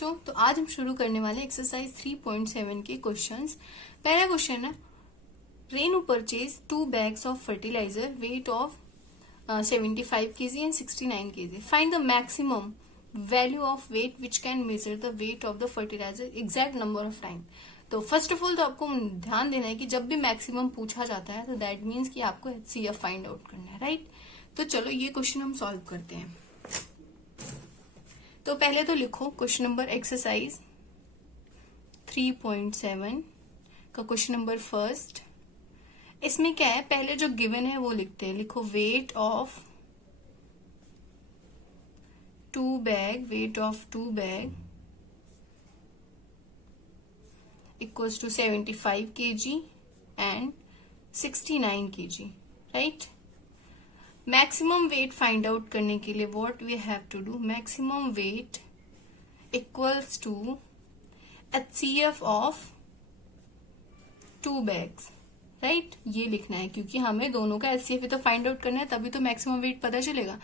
बच्चों, तो आज हम शुरू करने वाले एक्सरसाइज 3.7 के क्वेश्चंस। पहला क्वेश्चन है, Renu purchase 2 bags of fertiliser weight of 75 kg and 69 kg. Find the maximum value of weight which can measure the weight of the fertiliser exact number of time. तो फर्स्ट ऑफ ऑल तो आपको ध्यान देना है कि जब भी मैक्सिमम पूछा जाता है तो दैट मीन्स कि आपको HCF फाइंड आउट करना है, राइट. तो चलो ये क्वेश्चन हम सॉल्व करते हैं. तो पहले तो लिखो क्वेश्चन नंबर एक्सरसाइज 3.7 का क्वेश्चन नंबर फर्स्ट. इसमें क्या है, पहले जो गिवन है वो लिखते हैं. लिखो weight of 2 bag, weight of 2 bag equals to 75 kg and 69 kg, right. Maximum weight find out करने के लिए what we have to do, maximum weight equals to HCF of 2 bags, right. ये लिखना है क्योंकि हमें दोनों का HCF तो फाइंड आउट करना है, तभी तो मैक्सिमम वेट पता चलेगा.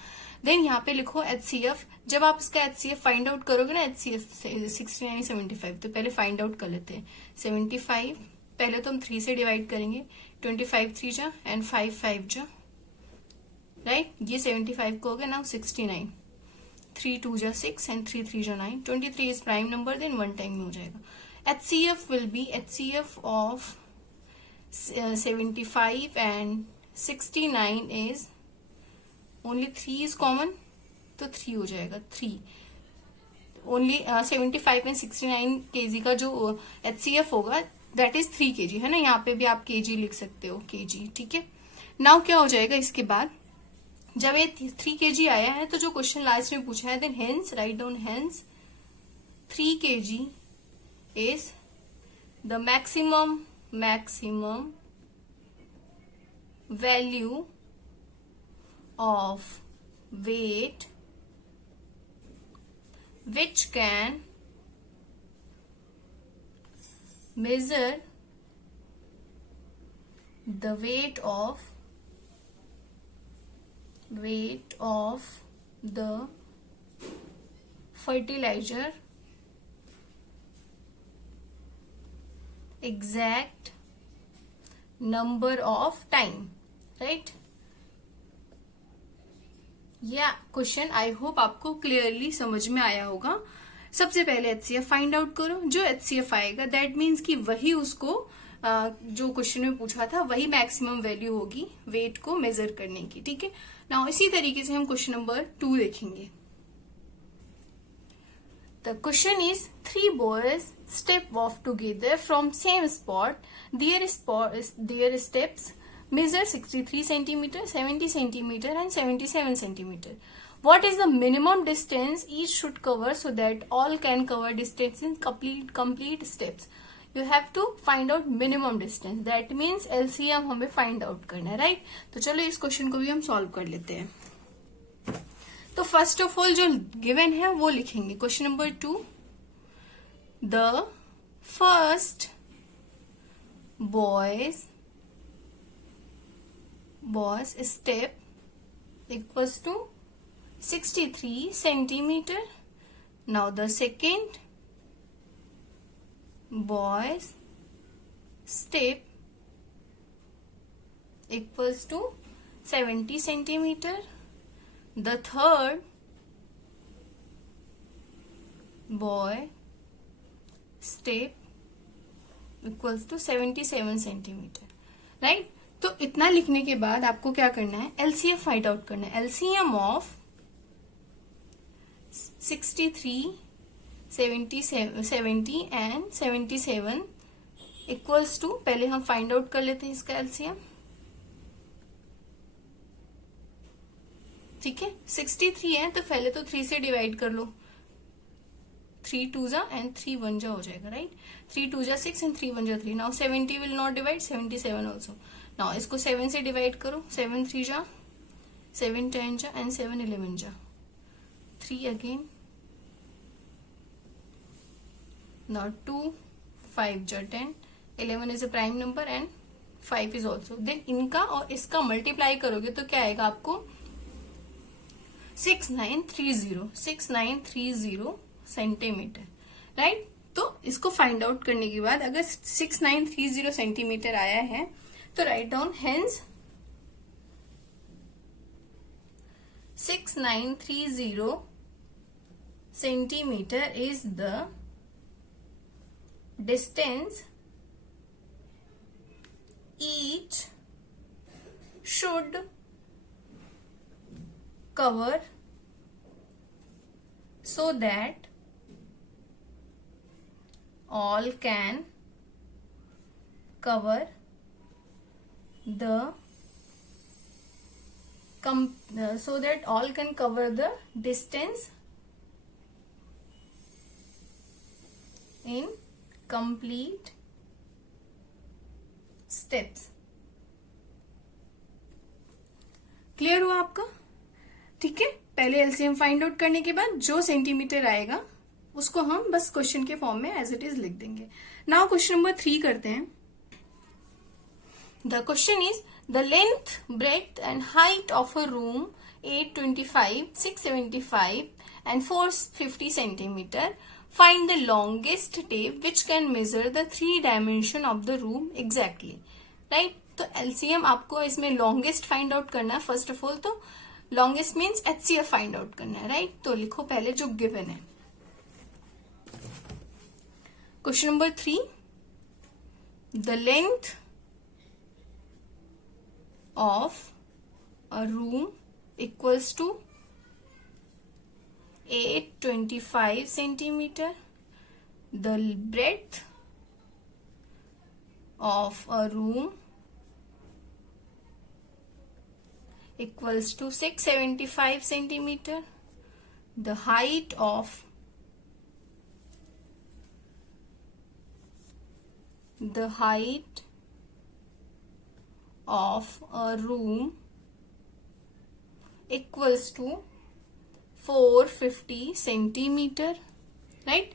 देन यहाँ पे लिखो HCF. जब आप इसका HCF फाइंड आउट करोगे ना, HCF 69 75, तो पहले फाइंड आउट कर लेते हैं. 75 पहले तो हम 3 से डिवाइड करेंगे. 25 3 जा एंड 5 5 जा, राइट. ये 75 को हो गया. नाउ 69, 3 2 जा 6 एंड 3 3 जा 9. 23 is prime number, then 1 time में हो जाएगा. HCF will be HCF of 75 and 69 is only 3 is common, तो 3 हो जाएगा. 3 ओनली 75 एंड 69 kg का जो HCF होगा दैट इज 3 kg, है ना. यहाँ पे भी आप kg लिख सकते हो, kg, ठीक है. नाउ क्या हो जाएगा इसके बाद, जब ये 3 kg आया है तो जो क्वेश्चन लास्ट में पूछा है, then hence write down hence 3 kg is the maximum value of weight which can measure the weight of the fertilizer exact number of time, right. या क्वेश्चन आई होप आपको clearly समझ में आया होगा. सबसे पहले HCF फाइंड आउट करो. जो HCF आएगा दैट मीन्स कि वही उसको जो क्वेश्चन में पूछा था वही मैक्सिमम वैल्यू होगी वेट को मेजर करने की, ठीक है. नाउ इसी तरीके से हम क्वेश्चन नंबर 2 देखेंगे. The question is, 3 boys step off together from same spot. Their steps measure 63 centimeter, 70 centimeter, and 77 centimeter. What is the minimum distance each should cover so that all can cover distance in complete steps? You have to find out minimum distance. That means LCM हमें find out करना है, right? तो चलो इस question को भी हम solve कर लेते हैं. तो फर्स्ट ऑफ ऑल जो गिवन है वो लिखेंगे. Question number 2, the first boy's step equals to 63 centimeter. Now the second boy's step equals to 70 centimeter. The third boy step equals to 77 centimeter, right. तो इतना लिखने के बाद आपको क्या करना है, LCF फाइंड आउट करना है. LCM of 63 70 and 77 equals to, पहले हम फाइंड आउट कर लेते हैं इसका LCM, ठीक है. 63 है तो पहले तो 3 से डिवाइड कर लो. 3 2 जा एंड 3 1 जा हो जाएगा, राइट. 3 2 जा 6 एंड 3 1 जा 3. Now 70 will not divide, 77 also. Now इसको 7 से डिवाइड करो. 7 3 जा, 7 10 जा एंड 7 11 जा. 3 अगेन. नाउ 2 5 जा 10. 11 is a prime number and 5 is also. Then इनका और इसका मल्टीप्लाई करोगे तो क्या आएगा आपको, 6930 सेंटीमीटर. राइट। तो इसको फाइंड आउट करने के बाद अगर 6930 सेंटीमीटर आया है तो right down hence 6930 centimeter is the distance each should cover so that all can cover the so that all can cover the distance in complete steps. Clear हुआ आपका? ठीक है, पहले एलसीएम फाइंड आउट करने के बाद जो सेंटीमीटर आएगा उसको हम बस क्वेश्चन के फॉर्म में एज इट इज लिख देंगे. नाउ क्वेश्चन नंबर 3 करते हैं. The question is the length, breadth and height of a room 825, 675 and 450 centimeter. Find the longest tape which can measure the 3 dimension of the room exactly. Right? तो LCM आपको इसमें longest find out करना है. First of all तो longest means HCF find out करना है. Right? तो लिखो पहले जो गिवन है. Question number 3, the length of a room equals to 825 centimeter. The breadth of a room equals to 675 centimeter. The height of a room equals to 450 centimetre. Right?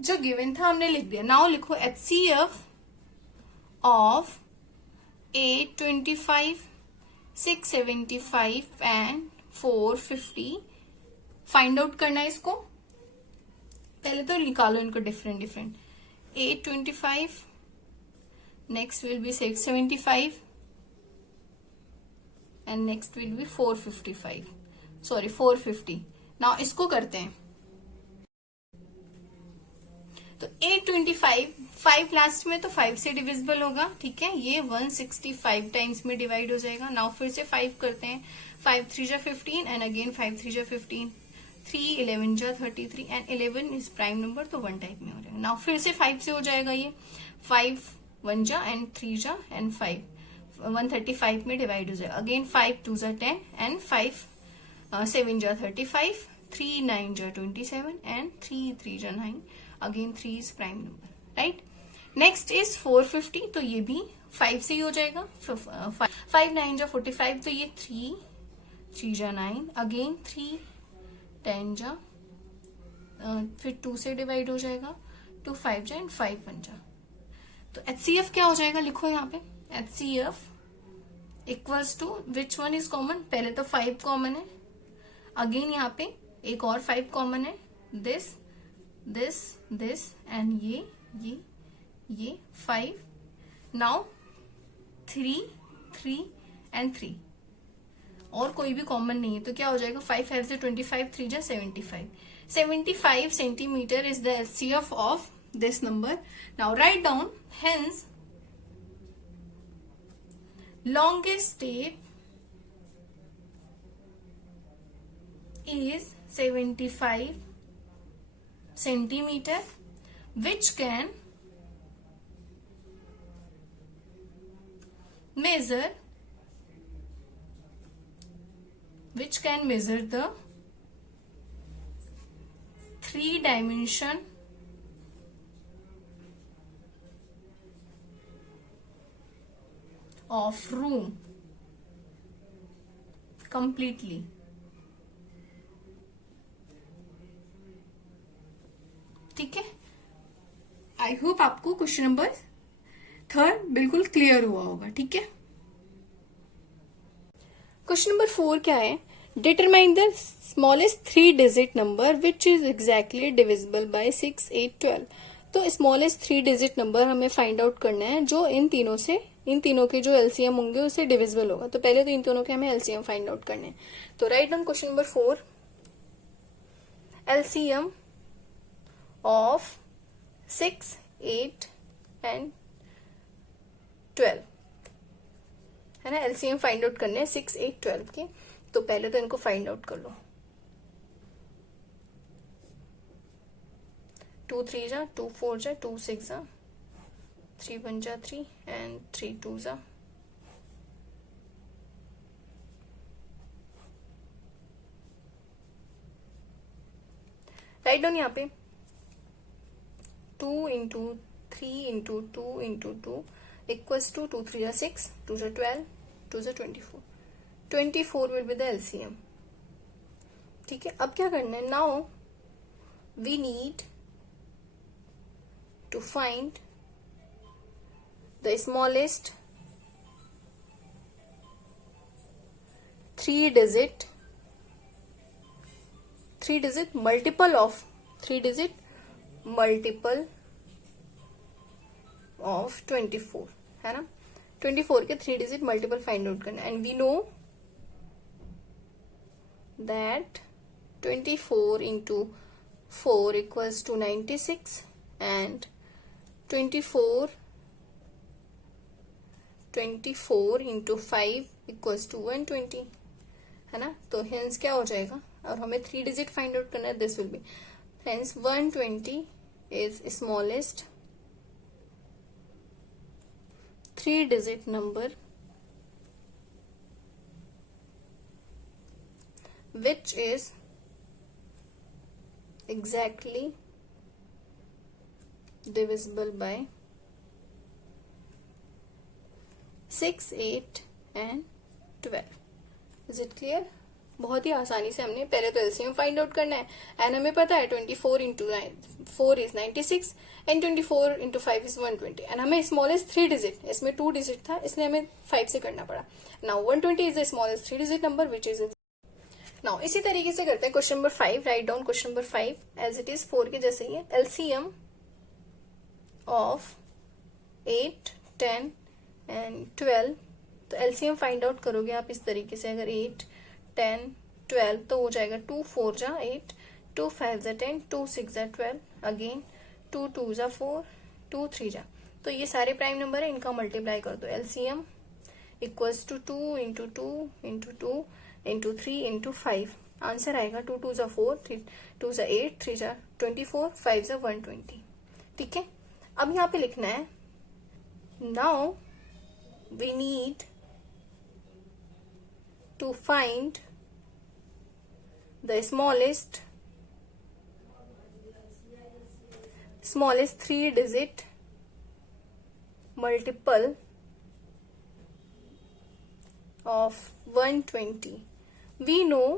जो given था हमने लिख दिया. नाउ लिखो HCF of 825, 675 and 450 find out करना है इसको. पहले तो निकालो इनको different different. 825 next will be 675 and next will be 450. Now इसको करते हैं. तो 825 5 लास्ट में तो 5 से डिविजिबल होगा. ठीक है, ये 165 टाइम्स में डिवाइड हो जाएगा. नाउ फिर से 5 करते हैं. 5 3 जा 15 एंड अगेन 5 3 जा 15. 3 11 जा 33 एंड 11 इज प्राइम नंबर तो 1 टाइप में हो जाएगा. नाउ फिर से 5 से हो जाएगा. ये 5 1 जा एंड 3 जा एंड 5 135 में डिवाइड हो जाएगा. अगेन 5 2 जा 10 एंड 5 7 जा 35, 3 9 जा 27 एंड 3 3 जा 9. Again 3 is prime number. Right? Next is 450. तो ये भी 5 से ही हो जाएगा. 5 9 जा 45. तो ये 3 3 जा 9. अगेन 3 10 जा फिर 2 से डिवाइड हो जाएगा. 2 5 जा एंड 5 1 जा. तो एचसीएफ क्या हो जाएगा? लिखो यहाँ पे HCF equals to which one is common. पहले तो 5 कॉमन है. अगेन यहाँ पे एक और 5 कॉमन है. दिस दिस दिस एंड ये 5. नाउ 3 3 एंड 3 और कोई भी कॉमन नहीं है. तो क्या हो जाएगा? 5 5 से 25, 3 जा 75. 75 centimetre is the HCF of this number. Now write down hence longest tape is 75 centimeter which can measure the 3-dimension of room completely. ठीक है, आई होप आपको क्वेश्चन नंबर 3 बिल्कुल क्लियर हुआ होगा. ठीक है, क्वेश्चन नंबर 4 क्या है? Determine the smallest 3-digit number which is exactly divisible by 6, 8, 12। तो स्मॉलेस्ट 3-digit नंबर हमें फाइंड आउट करना है जो इन तीनों के जो एलसीएम होंगे उससे डिविजिबल होगा। तो पहले तो इन दोनों के हमें एलसीएम फाइंड आउट करने हैं। तो right down question number 4, LCM of 6, 8 and 12 है ना। एलसीएम फाइंड आउट करने हैं 6, 8, 12 के। तो पहले तो इनको फाइंड आउट कर लो। 2 3 जा, 2 4 जा, 2 6 जा, 3 1 जा 3 एंड 3 2 जा। राइट डाउन यहाँ पे 2 into 3 into 2 into 2 equals to 2 3 जा 6, 2 जा 12, 2 जा 24। 24 विल बी द एलसीएम। ठीक है, अब क्या करना है, now we need to find the smallest 3-digit multiple of 24 है ना। 24 के 3-digit मल्टीपल फाइंड आउट करना। And we know that 24 into 4 equals to 96 and 24 into 5 equals to 120 है ना। तो हेंस क्या हो जाएगा, और हमें 3-digit फाइंड आउट करना है, this will be hence 120 is smallest 3-digit number which is exactly divisible by 6, 8 and 12। Is it clear? बहुत ही आसानी से हमने पहले तो एलसीएम फाइंड आउट करना है। एंड हमें पता है 24 into 4 is 96 and 24 into 5 is 120। And हमें स्मॉलेस्ट 3-digit, इसमें 2-digit था इसलिए हमें 5 से करना पड़ा। Now 120 is the smallest 3-digit number which is. Now इसी तरीके से करते हैं question number 5। Write down question number 5 as it is 4 के जैसे ही है। LCM of 8, 10 and 12। तो एलसीएम फाइंड आउट करोगे आप इस तरीके से, अगर 8, 10, 12 तो हो जाएगा 2 4 जा 8, 2 5 जा 10, 2 6 जा 12, अगेन 2 2 जा 4, 2 3 जा। तो ये सारे प्राइम नंबर है, इनका मल्टीप्लाई कर दो। LCM equals to 2 into 2 into 2 into 3 into 5। Answer आएगा 2 2 जा 4, 3 2 जा 8, 3 जा 24, 5 जा 120। ठीक है, अब यहाँ पे लिखना है now we need to find the smallest 3-digit multiple of 120। we know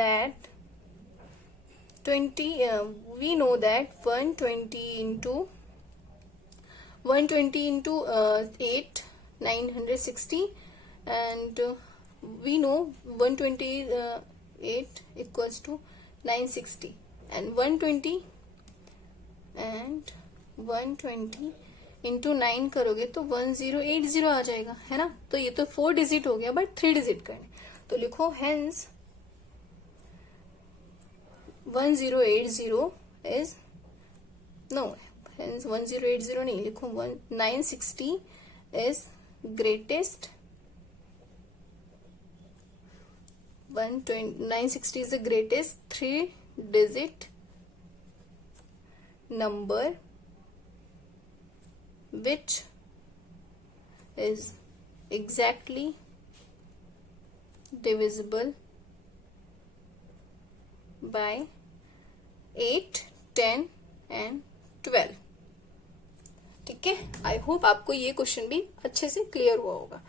that 120 into 8 960 and we know 128 equals to 960 and 120 into 9 करोगे तो 1080 आ जाएगा है ना। तो ये तो 4-digit हो गया बट 3-digit करने, तो लिखो हेंस 1080 इज नो, हेंस 1080 नहीं लिखो, 960 is greatest 960 is the greatest 3-digit number which is exactly divisible by 8, 10 and 12। ठीक है, आई होप आपको ये क्वेश्चन भी अच्छे से क्लियर हुआ होगा।